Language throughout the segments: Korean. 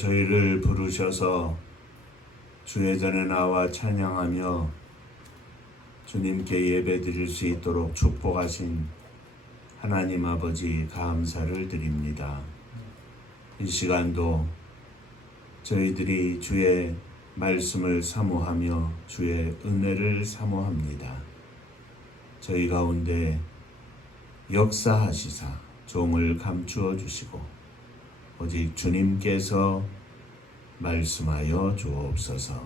저희를 부르셔서 주의 전에 나와 찬양하며 주님께 예배드릴 수 있도록 축복하신 하나님 아버지 감사를 드립니다. 이 시간도 저희들이 주의 말씀을 사모하며 주의 은혜를 사모합니다. 저희 가운데 역사하시사 종을 감추어 주시고 오직 주님께서 말씀하여 주옵소서.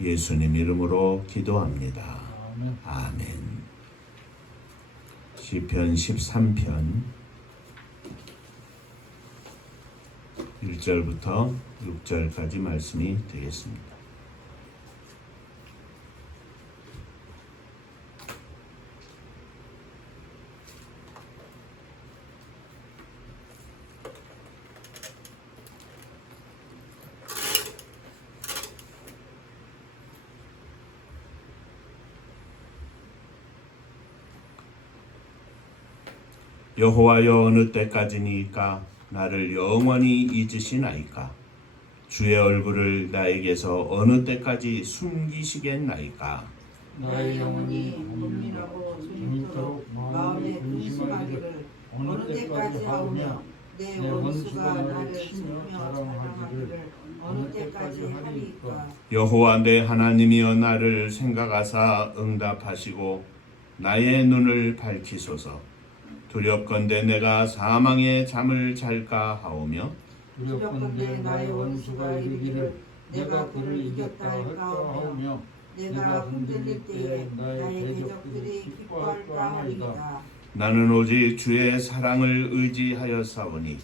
예수님 이름으로 기도합니다. 아멘. 시편 13편 1절부터 6절까지 말씀이 되겠습니다. 여호와여, 어느 때까지니까 나를 영원히 잊으시나이까? 주의 얼굴을 나에게서 어느 때까지 숨기시겠나이까? 나의 영혼이 고민하고 zul토록 마음에 근심하기를 어느 때까지 하오며 내 원수가 나를 치며 자랑하기를 어느 때까지 하리이까? 여호와 내 하나님이여, 나를 생각하사 응답하시고 나의 눈을 밝히소서. 두렵건대 내가 사망의 잠을 잘까 하오며 두렵건대 나의 원수가 이르기를 내가 그를 이겼다 할까 하오며 내가 흔들릴 때에 나의 대적들이 기뻐할까 하리이다. 나는 오직 주의 사랑을 의지하였사오니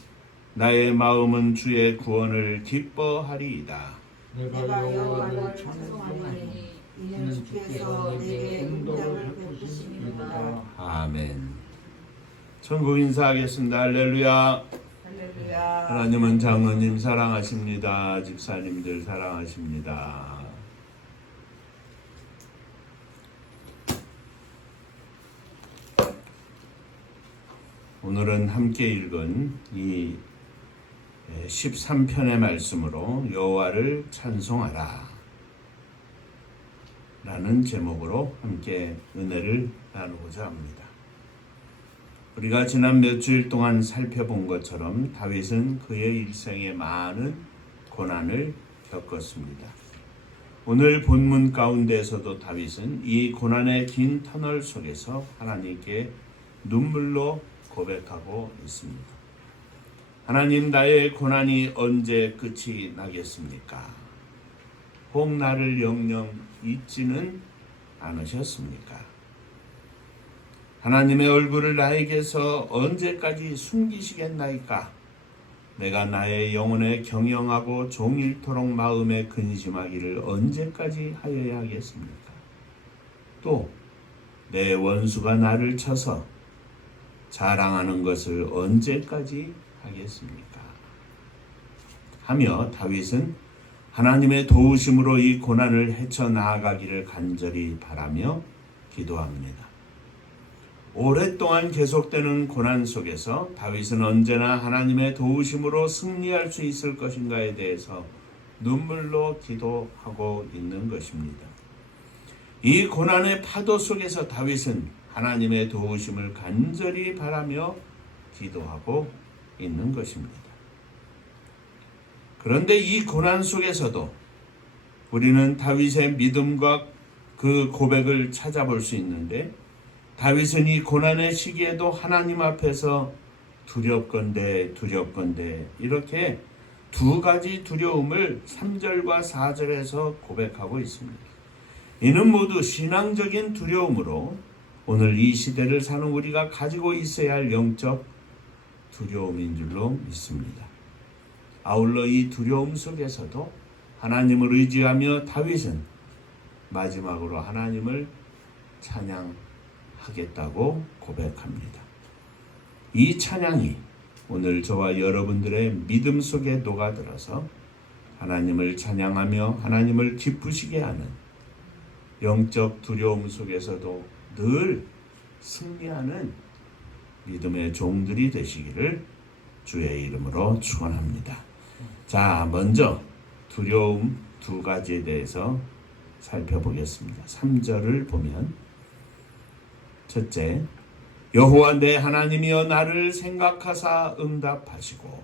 나의 마음은 주의 구원을 기뻐하리이다. 내가 여호와를 찬송하리니 이는 주께서 내게 은장을 베푸심이로다. 아멘. 천국 인사하겠습니다. 할렐루야. 할렐루야. 하나님은 장로님 사랑하십니다. 집사님들 사랑하십니다. 오늘은 함께 읽은 이 13편의 말씀으로 여호와를 찬송하라 라는 제목으로 함께 은혜를 나누고자 합니다. 우리가 지난 며칠 동안 살펴본 것처럼 다윗은 그의 일생에 많은 고난을 겪었습니다. 오늘 본문 가운데에서도 다윗은 이 고난의 긴 터널 속에서 하나님께 눈물로 고백하고 있습니다. 하나님, 나의 고난이 언제 끝이 나겠습니까? 혹 나를 영영 잊지는 않으셨습니까? 하나님의 얼굴을 나에게서 언제까지 숨기시겠나이까? 내가 나의 영혼에 경영하고 종일토록 마음에 근심하기를 언제까지 하여야 하겠습니까? 또 내 원수가 나를 쳐서 자랑하는 것을 언제까지 하겠습니까? 하며 다윗은 하나님의 도우심으로 이 고난을 헤쳐나가기를 간절히 바라며 기도합니다. 오랫동안 계속되는 고난 속에서 다윗은 언제나 하나님의 도우심으로 승리할 수 있을 것인가에 대해서 눈물로 기도하고 있는 것입니다. 이 고난의 파도 속에서 다윗은 하나님의 도우심을 간절히 바라며 기도하고 있는 것입니다. 그런데 이 고난 속에서도 우리는 다윗의 믿음과 그 고백을 찾아볼 수 있는데, 다윗은 이 고난의 시기에도 하나님 앞에서 두렵건대 이렇게 두 가지 두려움을 3절과 4절에서 고백하고 있습니다. 이는 모두 신앙적인 두려움으로 오늘 이 시대를 사는 우리가 가지고 있어야 할 영적 두려움인 줄로 믿습니다. 아울러 이 두려움 속에서도 하나님을 의지하며 다윗은 마지막으로 하나님을 찬양하겠다고 고백합니다. 이 찬양이 오늘 저와 여러분들의 믿음 속에 녹아들어서 하나님을 찬양하며 하나님을 기쁘시게 하는 영적 두려움 속에서도 늘 승리하는 믿음의 종들이 되시기를 주의 이름으로 축원합니다. 자, 먼저 두려움 두 가지에 대해서 살펴보겠습니다. 3절을 보면 첫째, 여호와 내 하나님이여 나를 생각하사 응답하시고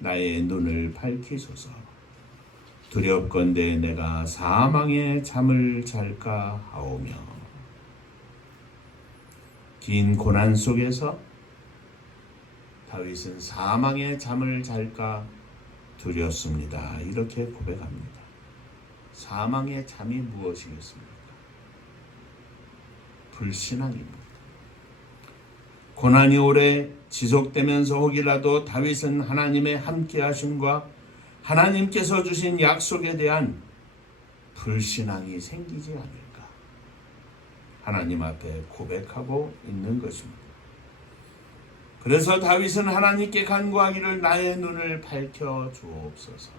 나의 눈을 밝히소서. 두렵건대 내가 사망의 잠을 잘까 하오며. 긴 고난 속에서 다윗은 사망의 잠을 잘까 두렵습니다. 이렇게 고백합니다. 사망의 잠이 무엇이겠습니까? 불신앙입니다. 고난이 오래 지속되면서 혹이라도 다윗은 하나님의 함께하심과 하나님께서 주신 약속에 대한 불신앙이 생기지 않을까 하나님 앞에 고백하고 있는 것입니다. 그래서 다윗은 하나님께 간구하기를 나의 눈을 밝혀 주옵소서.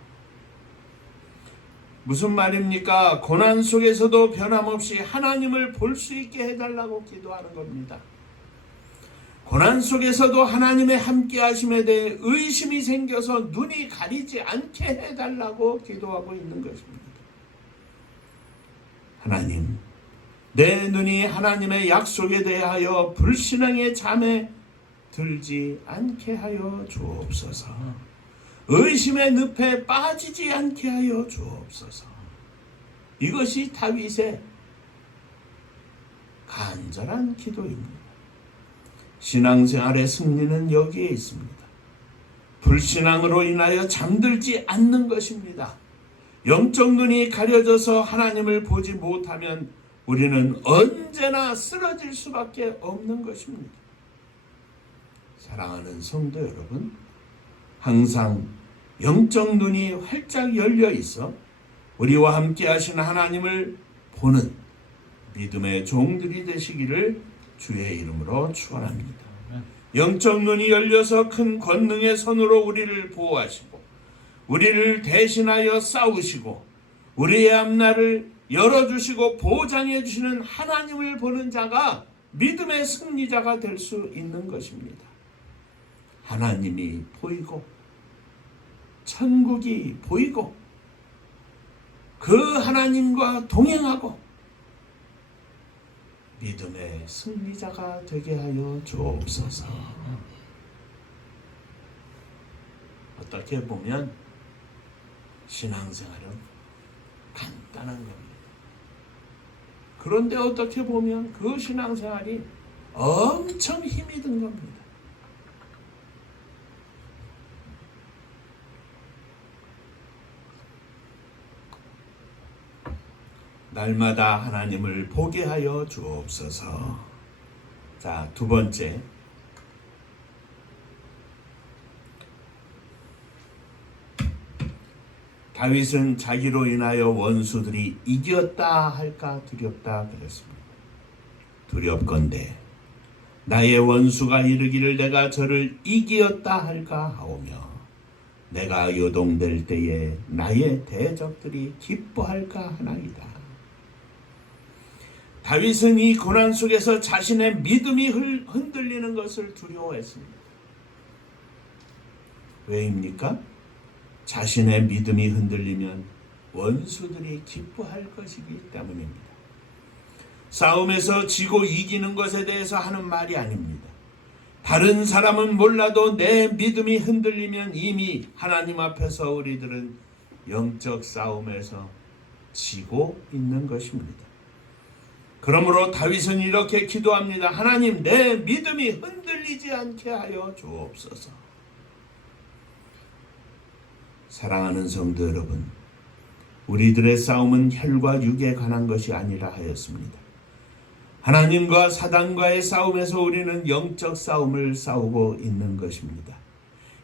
무슨 말입니까? 고난 속에서도 변함없이 하나님을 볼 수 있게 해달라고 기도하는 겁니다. 고난 속에서도 하나님의 함께하심에 대해 의심이 생겨서 눈이 가리지 않게 해달라고 기도하고 있는 것입니다. 하나님, 내 눈이 하나님의 약속에 대하여 불신앙의 잠에 들지 않게 하여 주옵소서. 의심의 늪에 빠지지 않게 하여 주옵소서. 이것이 다윗의 간절한 기도입니다. 신앙생활의 승리는 여기에 있습니다. 불신앙으로 인하여 잠들지 않는 것입니다. 영적 눈이 가려져서 하나님을 보지 못하면 우리는 언제나 쓰러질 수밖에 없는 것입니다. 사랑하는 성도 여러분, 항상 영적 눈이 활짝 열려 있어 우리와 함께 하신 하나님을 보는 믿음의 종들이 되시기를 주의 이름으로 축원합니다. 영적 눈이 열려서 큰 권능의 손으로 우리를 보호하시고 우리를 대신하여 싸우시고 우리의 앞날을 열어주시고 보장해 주시는 하나님을 보는 자가 믿음의 승리자가 될 수 있는 것입니다. 하나님이 보이고 천국이 보이고 그 하나님과 동행하고 믿음의 승리자가 되게 하여 주옵소서. 어떻게 보면 신앙생활은 간단한 겁니다. 그런데 어떻게 보면 그 신앙생활이 엄청 힘이 든 겁니다. 날마다 하나님을 보게 하여 주옵소서. 자, 두 번째. 다윗은 자기로 인하여 원수들이 이겼다 할까 두렵다 그랬습니다. 두렵건대 나의 원수가 이르기를 내가 저를 이기었다 할까 하오며 내가 요동될 때에 나의 대적들이 기뻐할까 하나이다. 다윗은 이 고난 속에서 자신의 믿음이 흔들리는 것을 두려워했습니다. 왜입니까? 자신의 믿음이 흔들리면 원수들이 기뻐할 것이기 때문입니다. 싸움에서 지고 이기는 것에 대해서 하는 말이 아닙니다. 다른 사람은 몰라도 내 믿음이 흔들리면 이미 하나님 앞에서 우리들은 영적 싸움에서 지고 있는 것입니다. 그러므로 다윗은 이렇게 기도합니다. 하나님, 내 믿음이 흔들리지 않게 하여 주옵소서. 사랑하는 성도 여러분, 우리들의 싸움은 혈과 육에 관한 것이 아니라 하였습니다. 하나님과 사단과의 싸움에서 우리는 영적 싸움을 싸우고 있는 것입니다.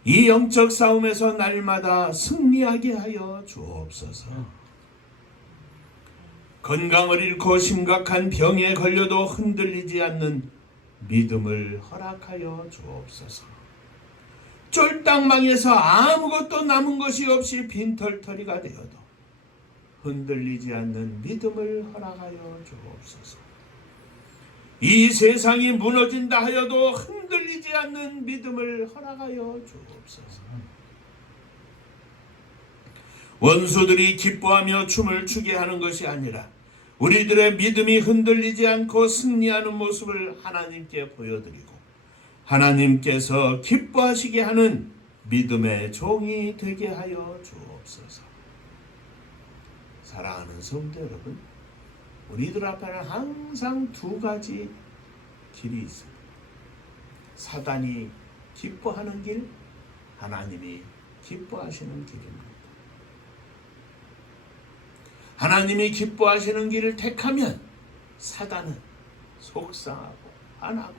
이 영적 싸움에서 날마다 승리하게 하여 주옵소서. 건강을 잃고 심각한 병에 걸려도 흔들리지 않는 믿음을 허락하여 주옵소서. 쫄딱 망해서 아무것도 남은 것이 없이 빈털터리가 되어도 흔들리지 않는 믿음을 허락하여 주옵소서. 이 세상이 무너진다 하여도 흔들리지 않는 믿음을 허락하여 주옵소서. 원수들이 기뻐하며 춤을 추게 하는 것이 아니라 우리들의 믿음이 흔들리지 않고 승리하는 모습을 하나님께 보여드리고 하나님께서 기뻐하시게 하는 믿음의 종이 되게 하여 주옵소서. 사랑하는 성도 여러분, 우리들 앞에는 항상 두 가지 길이 있습니다. 사단이 기뻐하는 길, 하나님이 기뻐하시는 길입니다. 하나님이 기뻐하시는 길을 택하면 사단은 속상하고 화나고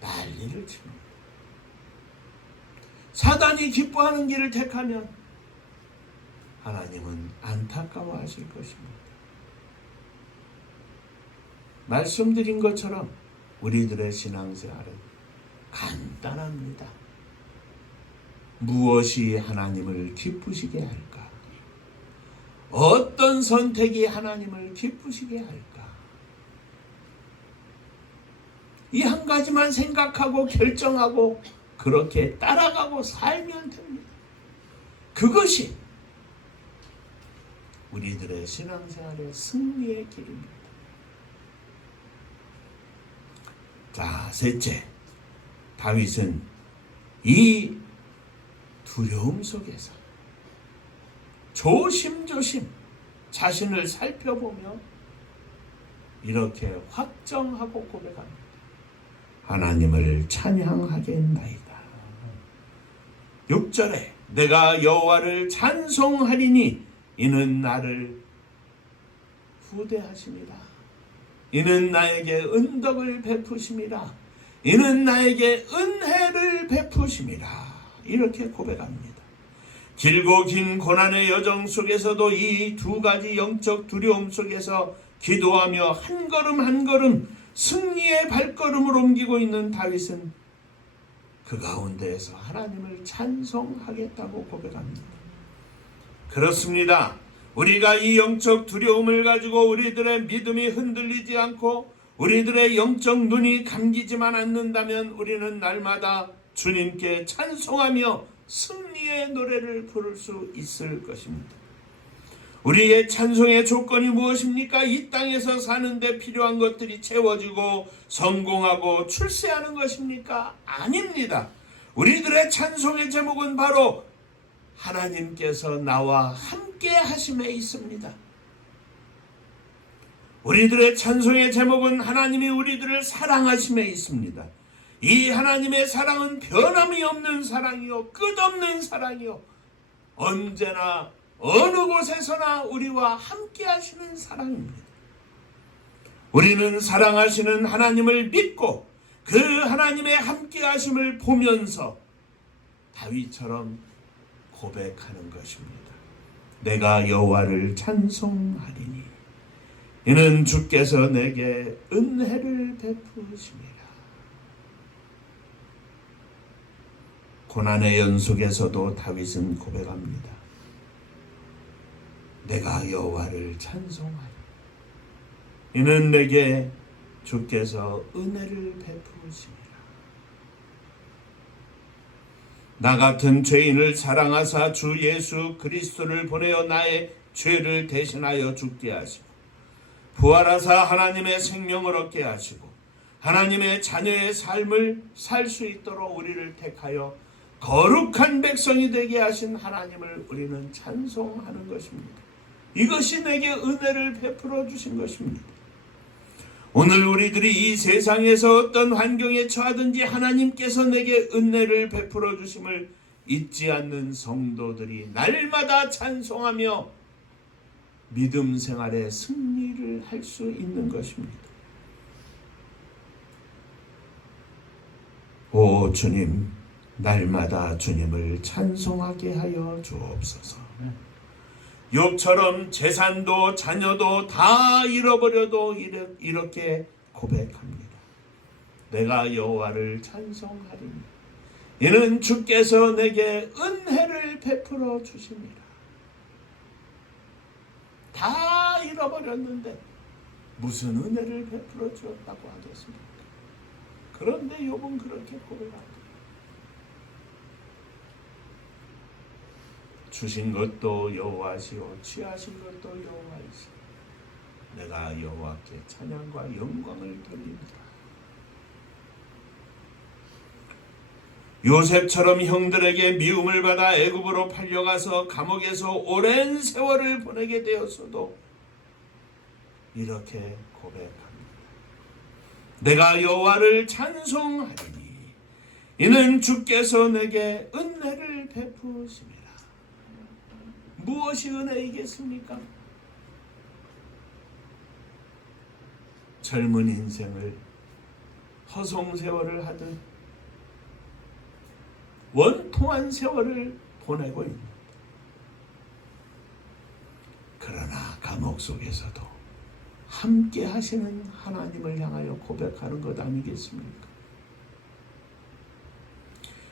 난리를 칩니다. 사단이 기뻐하는 길을 택하면 하나님은 안타까워하실 것입니다. 말씀드린 것처럼 우리들의 신앙생활은 간단합니다. 무엇이 하나님을 기쁘시게 할까? 어떤 선택이 하나님을 기쁘시게 할까? 이 한 가지만 생각하고 결정하고 그렇게 따라가고 살면 됩니다. 그것이 우리들의 신앙생활의 승리의 길입니다. 자, 셋째, 다윗은 이 두려움 속에서 조심조심 자신을 살펴보며 이렇게 확정하고 고백합니다. 하나님을 찬양하겠나이다. 6절에 내가 여호와를 찬송하리니 이는 나를 후대하심이라. 이는 나에게 은덕을 베푸심이라. 이는 나에게 은혜를 베푸심이라. 이렇게 고백합니다. 길고 긴 고난의 여정 속에서도 이 두 가지 영적 두려움 속에서 기도하며 한 걸음 한 걸음 승리의 발걸음을 옮기고 있는 다윗은 그 가운데에서 하나님을 찬송하겠다고 고백합니다. 그렇습니다. 우리가 이 영적 두려움을 가지고 우리들의 믿음이 흔들리지 않고 우리들의 영적 눈이 감기지만 않는다면 우리는 날마다 주님께 찬송하며 승리의 노래를 부를 수 있을 것입니다. 우리의 찬송의 조건이 무엇입니까? 이 땅에서 사는데 필요한 것들이 채워지고 성공하고 출세하는 것입니까? 아닙니다. 우리들의 찬송의 제목은 바로 하나님께서 나와 함께 하심에 있습니다. 우리들의 찬송의 제목은 하나님이 우리들을 사랑하심에 있습니다. 이 하나님의 사랑은 변함이 없는 사랑이요 끝없는 사랑이요 언제나 어느 곳에서나 우리와 함께 하시는 사랑입니다. 우리는 사랑하시는 하나님을 믿고 그 하나님의 함께 하심을 보면서 다윗처럼 고백하는 것입니다. 내가 여호와를 찬송하리니 이는 주께서 내게 은혜를 베푸심이라. 고난의 연속에서도 다윗은 고백합니다. 내가 여호와를 찬송하리. 이는 내게 주께서 은혜를 베푸심이라. 나 같은 죄인을 사랑하사 주 예수 그리스도를 보내어 나의 죄를 대신하여 죽게 하시고 부활하사 하나님의 생명을 얻게 하시고 하나님의 자녀의 삶을 살 수 있도록 우리를 택하여 거룩한 백성이 되게 하신 하나님을 우리는 찬송하는 것입니다. 이것이 내게 은혜를 베풀어 주신 것입니다. 오늘 우리들이 이 세상에서 어떤 환경에 처하든지 하나님께서 내게 은혜를 베풀어 주심을 잊지 않는 성도들이 날마다 찬송하며 믿음 생활의 승리를 할 수 있는 것입니다. 오 주님, 날마다 주님을 찬송하게 하여 주옵소서. 욥처럼 재산도 자녀도 다 잃어버려도 이렇게 고백합니다. 내가 여호와를 찬송하리니 이는 주께서 내게 은혜를 베풀어 주심이라. 다 잃어버렸는데 무슨 은혜를 베풀어 주었다고 하겠습니까? 그런데 욥은 그렇게 고백합니다. 주신 것도 여호와시오 취하신 것도 여호와이시오. 내가 여호와께 찬양과 영광을 돌립니다. 요셉처럼 형들에게 미움을 받아 애굽으로 팔려가서 감옥에서 오랜 세월을 보내게 되었어도 이렇게 고백합니다. 내가 여호와를 찬송하리니 이는 주께서 내게 은혜를 베푸심이라. 무엇이 은혜이겠습니까? 젊은 인생을 허송세월을 하듯 원통한 세월을 보내고 있는데, 그러나 감옥 속에서도 함께 하시는 하나님을 향하여 고백하는 것 아니겠습니까?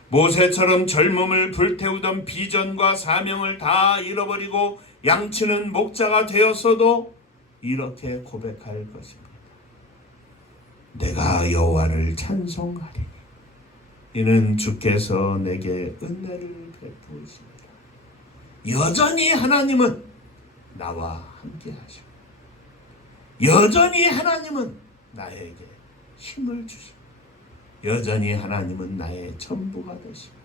모세처럼 젊음을 불태우던 비전과 사명을 다 잃어버리고 양치는 목자가 되었어도 이렇게 고백할 것입니다. 내가 여호와를 찬송하리니 이는 주께서 내게 은혜를 베푸십니다. 여전히 하나님은 나와 함께 하시고 여전히 하나님은 나에게 힘을 주시고 여전히 하나님은 나의 전부가 되시고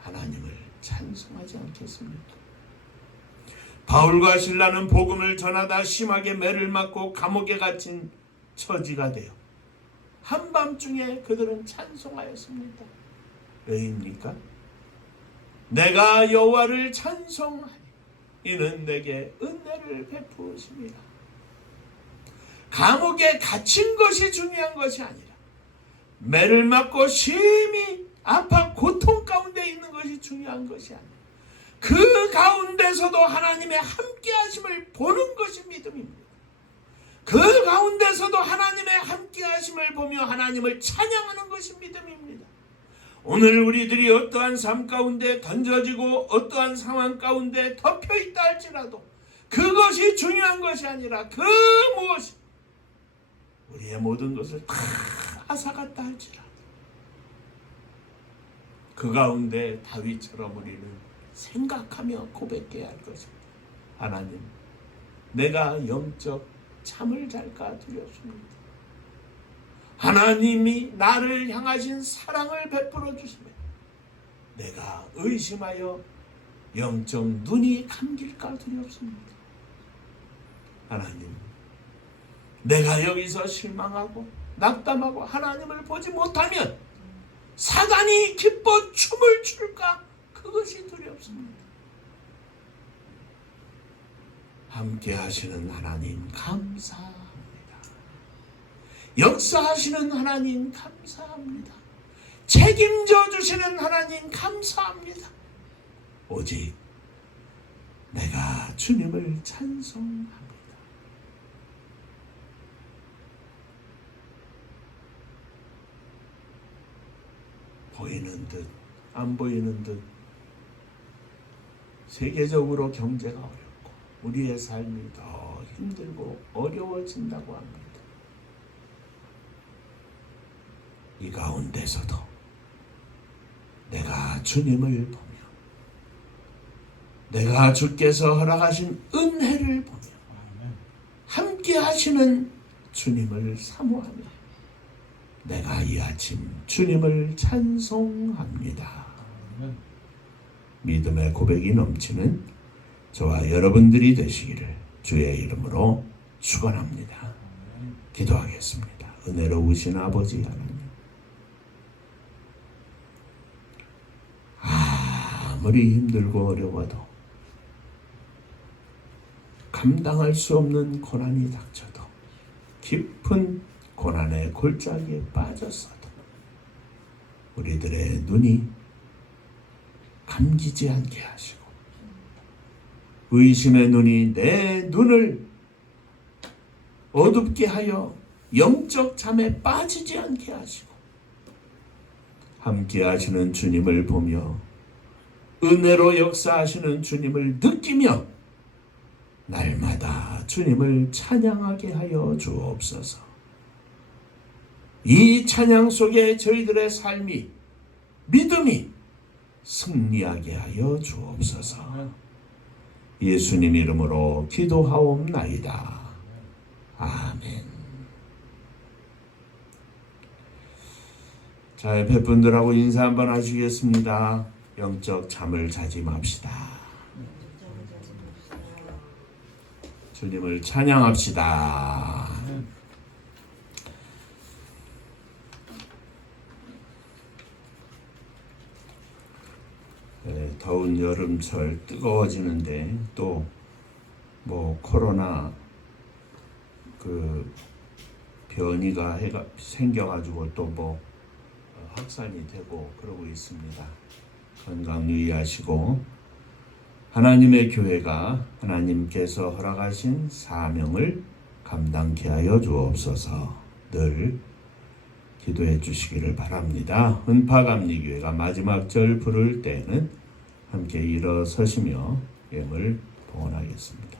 하나님을 찬송하지 않겠습니까? 바울과 실라는 복음을 전하다 심하게 매를 맞고 감옥에 갇힌 처지가 되어 한밤중에 그들은 찬송하였습니다. 왜입니까? 내가 여호와를 찬송하니 이는 내게 은혜를 베푸심이라. 감옥에 갇힌 것이 중요한 것이 아니라 매를 맞고 심히 아파 고통 가운데 있는 것이 중요한 것이 아니라 그 가운데서도 하나님의 함께 하심을 보는 것이 믿음입니다. 그 가운데서도 하나님의 함께 하심을 보며 하나님을 찬양하는 것이 믿음입니다. 오늘 우리들이 어떠한 삶 가운데 던져지고 어떠한 상황 가운데 덮여있다 할지라도 그것이 중요한 것이 아니라 그 무엇이 우리의 모든 것을 다 앗아갔다 할지라도 그 가운데 다윗처럼 우리는 생각하며 고백해야 할 것입니다. 하나님, 내가 영적 잠을 잘까 두렵습니다. 하나님이 나를 향하신 사랑을 베풀어 주시면 내가 의심하여 영적 눈이 감길까 두렵습니다. 하나님, 내가 여기서 실망하고 낙담하고 하나님을 보지 못하면 사단이 기뻐 춤을 출까 그것이 두렵습니다. 함께 하시는 하나님 감사합니다. 역사하시는 하나님 감사합니다. 책임져 주시는 하나님 감사합니다. 오직 내가 주님을 찬송합니다. 보이는 듯 안 보이는 듯 세계적으로 경제가 어렵고 우리의 삶이 더 힘들고 어려워진다고 합니다. 이 가운데서도 내가 주님을 보며 내가 주께서 허락하신 은혜를 보며 함께 하시는 주님을 사모하며 내가 이 아침 주님을 찬송합니다. 믿음의 고백이 넘치는 저와 여러분들이 되시기를 주의 이름으로 축원합니다. 기도하겠습니다. 은혜로우신 아버지 하나님, 아무리 힘들고 어려워도 감당할 수 없는 고난이 닥쳐도 깊은 고난의 골짜기에 빠졌어도 우리들의 눈이 감기지 않게 하시고 의심의 눈이 내 눈을 어둡게 하여 영적 잠에 빠지지 않게 하시고 함께 하시는 주님을 보며 은혜로 역사하시는 주님을 느끼며 날마다 주님을 찬양하게 하여 주옵소서. 이 찬양 속에 저희들의 삶이 믿음이 승리하게 하여 주옵소서. 예수님 이름으로 기도하옵나이다. 아멘. 자, 옆에 분들하고 인사 한번 하시겠습니다. 영적 잠을 자지 맙시다. 주님을 찬양합시다. 네, 더운 여름철 뜨거워지는데 또 뭐 코로나 그 변이가 생겨가지고 또 뭐 확산이 되고 그러고 있습니다. 건강 유의하시고 하나님의 교회가 하나님께서 허락하신 사명을 감당케 하여 주옵소서. 늘 기도해 주시기를 바랍니다. 은파감리교회가 마지막 절 부를 때는 함께 일어서시며 예물 봉헌하겠습니다.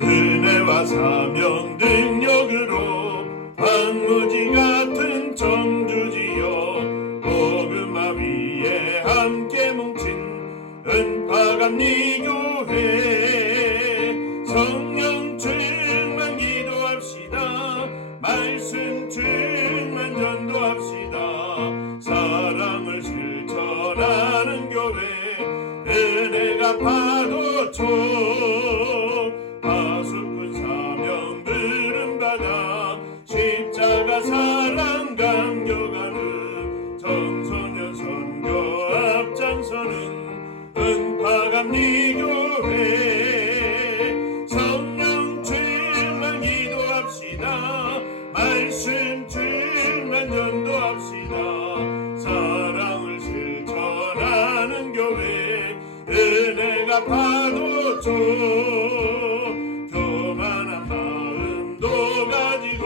은혜와 사명 능력으로 황무지 같은 정주지여 복음화 위에 함께 뭉친 은파감리교회 성령 충만 기도합시다. 말씀 충만 전도합시다. 사랑을 실천하는 교회 은혜가 파도쳐 파수꾼 사명 부름받아 십자가 사랑 감격하는 청소년 선교 앞장서는 은파감리교회 성령 충만 기도합시다. 말씀 충만 전도합시다. 사랑을 실천하는 교회 은혜가 파도쳐 교만한 마음도 가지고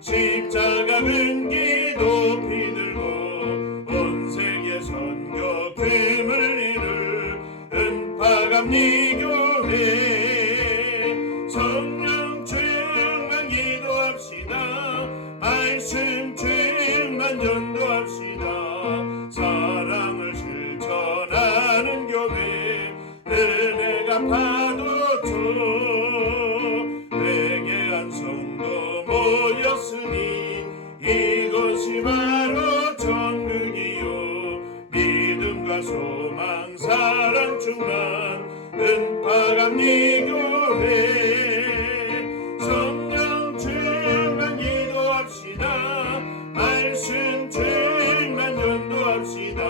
십자가 근기 높이 들고 온 세계 선교 금을 이룰 은파감리교회 성령 충만 기도합시다. 말씀 충만 전도합시다. 사랑을 실천하는 교회 은혜가 파도쳐 회개한 성도 모였으니 이곳이 바로 천국이요 믿음과 소망 사랑 충만 은파감리교회 성령 충만 기도합시다. 말씀 충만 전도합시다.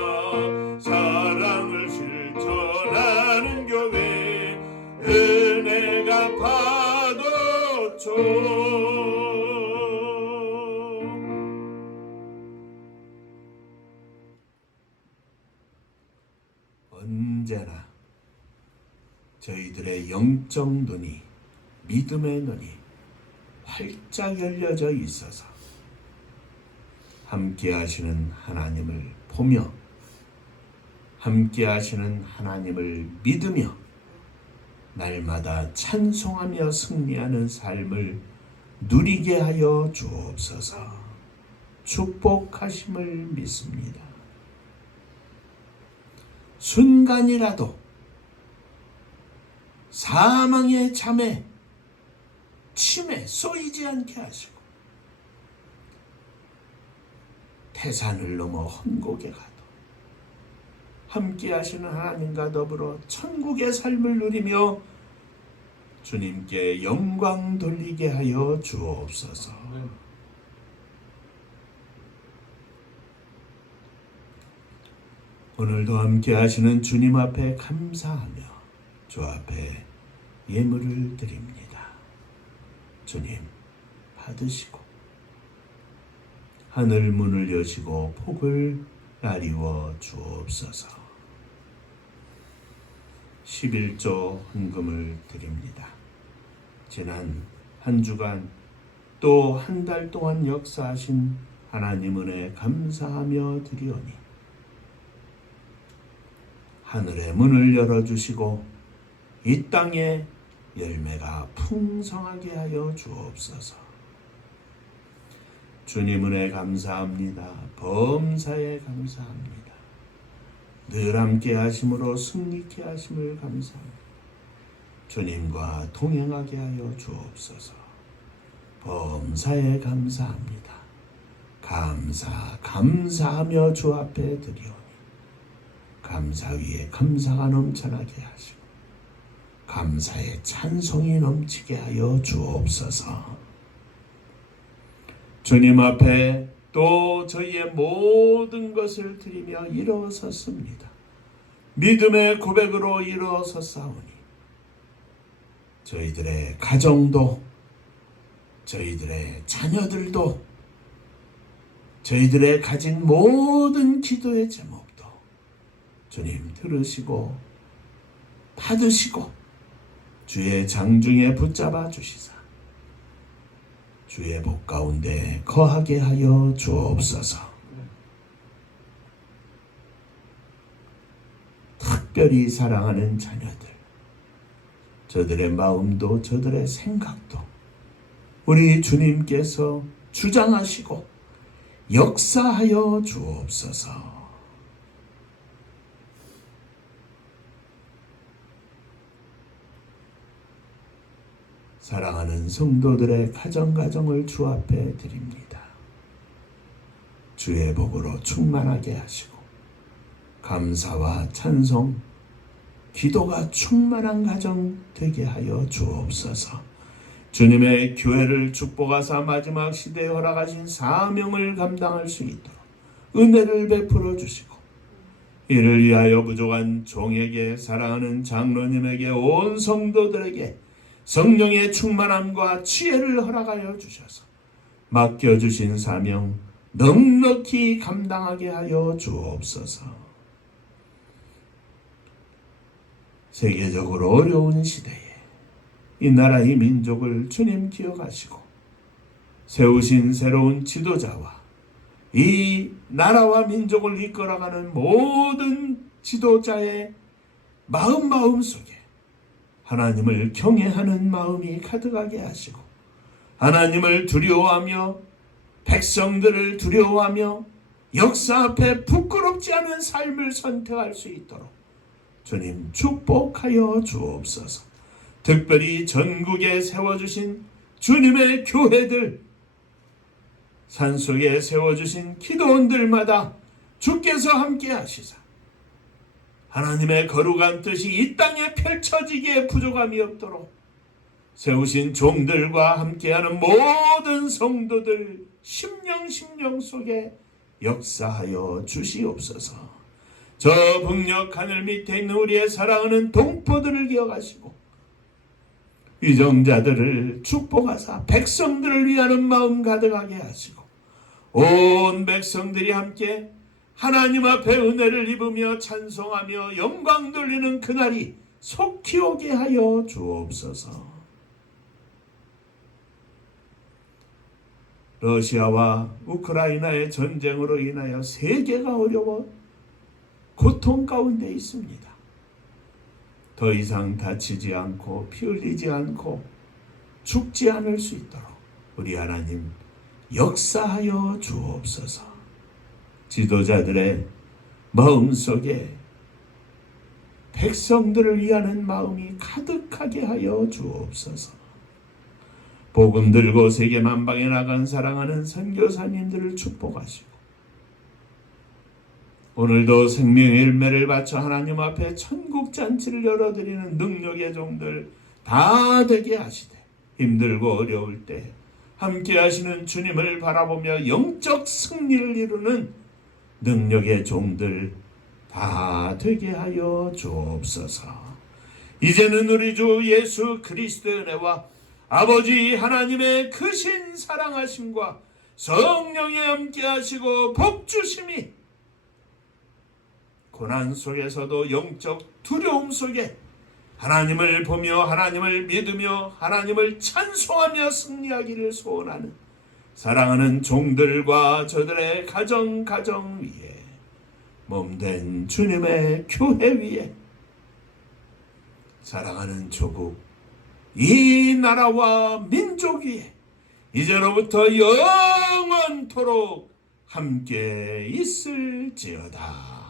사랑을 실천하는 교회 은혜가 파도쳐 언제나 저희들의 영적 눈이 믿음의 눈이 활짝 열려져 있어서 함께 하시는 하나님을 보며 함께 하시는 하나님을 믿으며 날마다 찬송하며 승리하는 삶을 누리게 하여 주옵소서. 축복하심을 믿습니다. 순간이라도 사망의 잠에 침에 쏘이지 않게 하시고 태산을 넘어 험곡에 가도 함께 하시는 하나님과 더불어 천국의 삶을 누리며 주님께 영광 돌리게 하여 주옵소서. 오늘도 함께 하시는 주님 앞에 감사하며 주 앞에 예물을 드립니다. 주님 받으시고 하늘 문을 여시고 폭을 나리워 주옵소서. 11조 헌금을 드립니다. 지난 한 주간 또 한 달 동안 역사하신 하나님 은혜 감사하며 드리오니 하늘의 문을 열어주시고 이 땅에 열매가 풍성하게 하여 주옵소서. 주님 은혜 감사합니다. 범사에 감사합니다. 늘 함께 하심으로 승리케 하심을 감사합니다. 주님과 동행하게 하여 주옵소서. 범사에 감사합니다. 감사하며 주 앞에 드리오니 감사 위에 감사가 넘쳐나게 하시고 감사의 찬송이 넘치게 하여 주옵소서. 주님 앞에 또 저희의 모든 것을 드리며 일어섰습니다. 믿음의 고백으로 일어섰사오니 저희들의 가정도 저희들의 자녀들도 저희들의 가진 모든 기도의 제목도 주님 들으시고 받으시고 주의 장중에 붙잡아 주시사 주의 복 가운데 거하게 하여 주옵소서. 특별히 사랑하는 자녀들, 저들의 마음도 저들의 생각도 우리 주님께서 주장하시고 역사하여 주옵소서. 사랑하는 성도들의 가정을 주 앞에 드립니다. 주의 복으로 충만하게 하시고 감사와 찬송, 기도가 충만한 가정 되게 하여 주옵소서. 주님의 교회를 축복하사 마지막 시대에 허락하신 사명을 감당할 수 있도록 은혜를 베풀어 주시고 이를 위하여 부족한 종에게, 사랑하는 장로님에게, 온 성도들에게 성령의 충만함과 지혜를 허락하여 주셔서 맡겨주신 사명 넉넉히 감당하게 하여 주옵소서. 세계적으로 어려운 시대에 이 나라 이 민족을 주님 기억하시고 세우신 새로운 지도자와 이 나라와 민족을 이끌어가는 모든 지도자의 마음 속에 하나님을 경외하는 마음이 가득하게 하시고 하나님을 두려워하며 백성들을 두려워하며 역사 앞에 부끄럽지 않은 삶을 선택할 수 있도록 주님 축복하여 주옵소서. 특별히 전국에 세워주신 주님의 교회들, 산속에 세워주신 기도원들마다 주께서 함께 하시사 하나님의 거룩한 뜻이 이 땅에 펼쳐지기에 부족함이 없도록 세우신 종들과 함께하는 모든 성도들 심령 속에 역사하여 주시옵소서. 저 북녘 하늘 밑에 있는 우리의 사랑하는 동포들을 기억하시고 위정자들을 축복하사 백성들을 위하는 마음 가득하게 하시고 온 백성들이 함께 하나님 앞에 은혜를 입으며 찬송하며 영광 돌리는 그날이 속히 오게 하여 주옵소서. 러시아와 우크라이나의 전쟁으로 인하여 세계가 어려워 고통 가운데 있습니다. 더 이상 다치지 않고 피 흘리지 않고 죽지 않을 수 있도록 우리 하나님 역사하여 주옵소서. 지도자들의 마음속에 백성들을 위하는 마음이 가득하게 하여 주옵소서. 복음 들고 세계 만방에 나간 사랑하는 선교사님들을 축복하시고 오늘도 생명의 열매를 바쳐 하나님 앞에 천국 잔치를 열어드리는 능력의 종들 다 되게 하시되 힘들고 어려울 때 함께 하시는 주님을 바라보며 영적 승리를 이루는 능력의 종들 다 되게 하여 주옵소서. 이제는 우리 주 예수 그리스도의 은혜와 아버지 하나님의 크신 사랑하심과 성령이 함께하시고 복주심이 고난 속에서도 영적 두려움 속에 하나님을 보며 하나님을 믿으며 하나님을 찬송하며 승리하기를 소원하는 사랑하는 종들과 저들의 가정 위에 몸된 주님의 교회 위에 사랑하는 조국 이 나라와 민족 위에 이제로부터 영원토록 함께 있을지어다.